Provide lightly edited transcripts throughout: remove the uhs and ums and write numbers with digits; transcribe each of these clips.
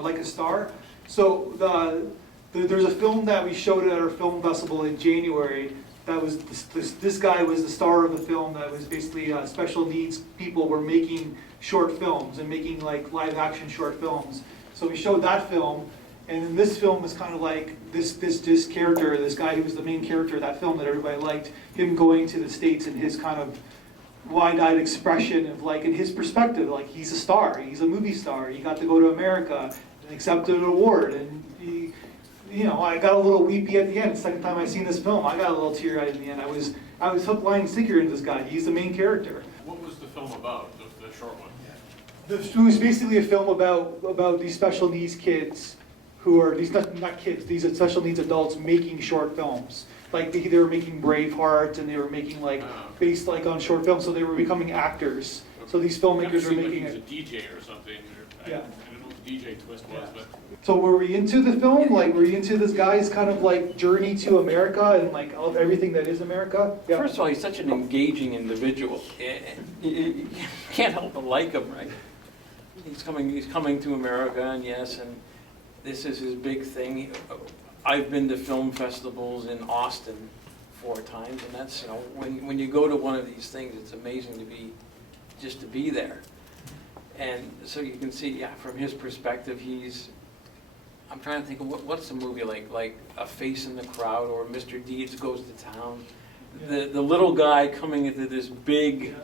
Like a Star. So there's a film that we showed at our film festival in January. That was this guy was the star of the film. That was basically special needs people were making short films and making like live action short films. So we showed that film, and then this film was kind of like this character, this guy who was the main character of that film that everybody liked, him going to the States and his kind of wide-eyed expression of like in his perspective, like he's a star, he's a movie star, he got to go to America and accepted an award, and he, you know, I got a little weepy at the end. The second time I seen this film, I got a little teary-eyed in the end. I was hook, line, and sinker into this guy. He's the main character. What was the film about, the short one? It was basically a film about these special needs kids who are, these not kids, these are special needs adults making short films. Like they were making Braveheart, and they were making like, based like on short films, so they were becoming actors. So these filmmakers are making it. it. He was a DJ or something. Yeah. I don't know what the DJ twist was, but. So were we into the film? Like, were we into this guy's kind of like journey to America and like everything that is America? Yeah. First of all, he's such an engaging individual. You can't help but like him, right? He's coming to America, and yes, and this is his big thing. I've been to film festivals in Austin 4 times, and that's, you know, when you go to one of these things, it's amazing to be there. And so you can see, yeah, from his perspective, I'm trying to think of what's a movie like A Face in the Crowd or Mr. Deeds Goes to Town. The little guy coming into this big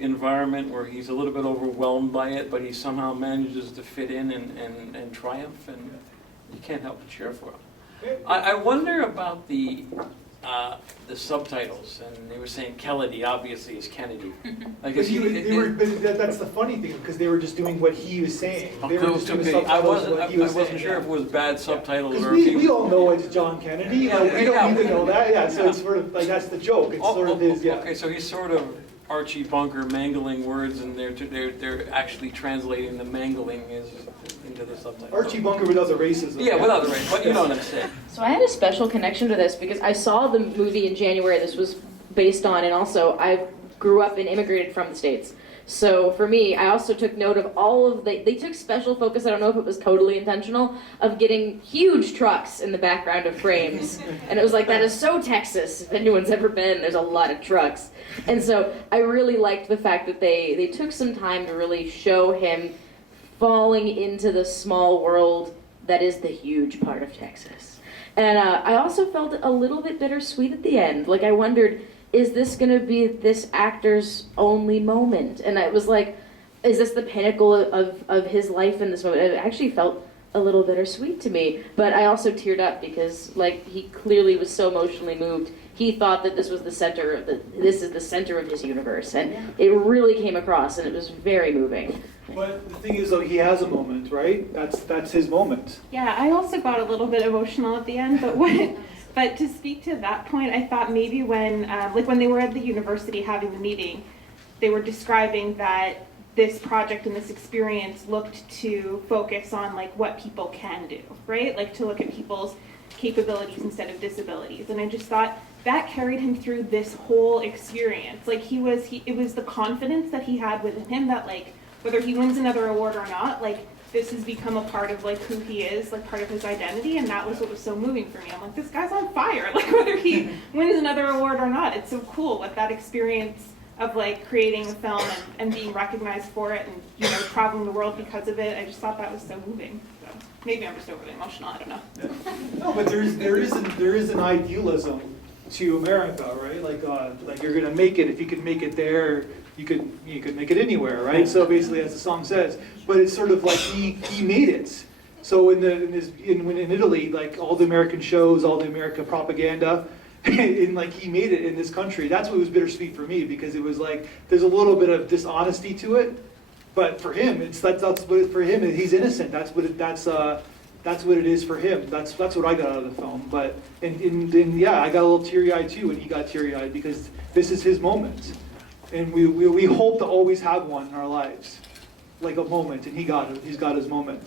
environment where he's a little bit overwhelmed by it, but he somehow manages to fit in and triumph, and you can't help but cheer for him. I wonder about the subtitles, and they were saying Kennedy obviously is Kennedy. Like, that's the funny thing, because they were just doing what he was saying. They were just doing the I subtitles wasn't sure if it was bad subtitles or if we all know it's John Kennedy. Like, we don't need to know that. Yeah, so it's sort of like that's the joke. It's sort of his. Yeah. Okay, so he's sort of Archie Bunker mangling words, and they're actually translating the mangling into the subtitles. Archie Bunker without the racism. Yeah, without the racism, but you know what I'm saying. So I had a special connection to this because I saw the movie in January this was based on, and also I grew up and immigrated from the States. So for me, I also took note of all of they took special focus, I don't know if it was totally intentional, of getting huge trucks in the background of frames. And it was like, that is so Texas. If anyone's ever been, there's a lot of trucks. And so I really liked the fact that they took some time to really show him falling into the small world that is the huge part of Texas. And I also felt a little bit bittersweet at the end. Like, I wondered, is this going to be this actor's only moment? And I was like, is this the pinnacle of his life in this moment? It actually felt a little bittersweet to me, but I also teared up because, like, he clearly was so emotionally moved. He thought that this was the center of this is the center of his universe, and it really came across, and it was very moving. But the thing is, though, he has a moment, right? That's his moment. Yeah, I also got a little bit emotional at the end, but to speak to that point, I thought maybe when they were at the university having the meeting, they were describing that this project and this experience looked to focus on like what people can do, right? Like to look at people's capabilities instead of disabilities. And I just thought that carried him through this whole experience. Like it was the confidence that he had within him that like whether he wins another award or not, like this has become a part of like who he is, like part of his identity, and that was what was so moving for me. I'm like, this guy's on fire. Like whether he wins another award or not, it's so cool. Like that experience of like creating a film and being recognized for it, and you know traveling the world because of it. I just thought that was so moving. So maybe I'm just overly emotional. I don't know. Yeah. No, but there is an idealism to America, right? Like you're gonna make it if you can make it there. You could make it anywhere, right? So basically, as the song says, but it's sort of like he made it. So in Italy, like all the American shows, all the American propaganda, and like he made it in this country. That's what was bittersweet for me, because it was like there's a little bit of dishonesty to it, but for him, that's what for him. He's innocent. That's what it is for him. That's what I got out of the film. But and yeah, I got a little teary-eyed too, and he got teary-eyed because this is his moment. And we hope to always have one in our lives, like a moment, and he's got his moment.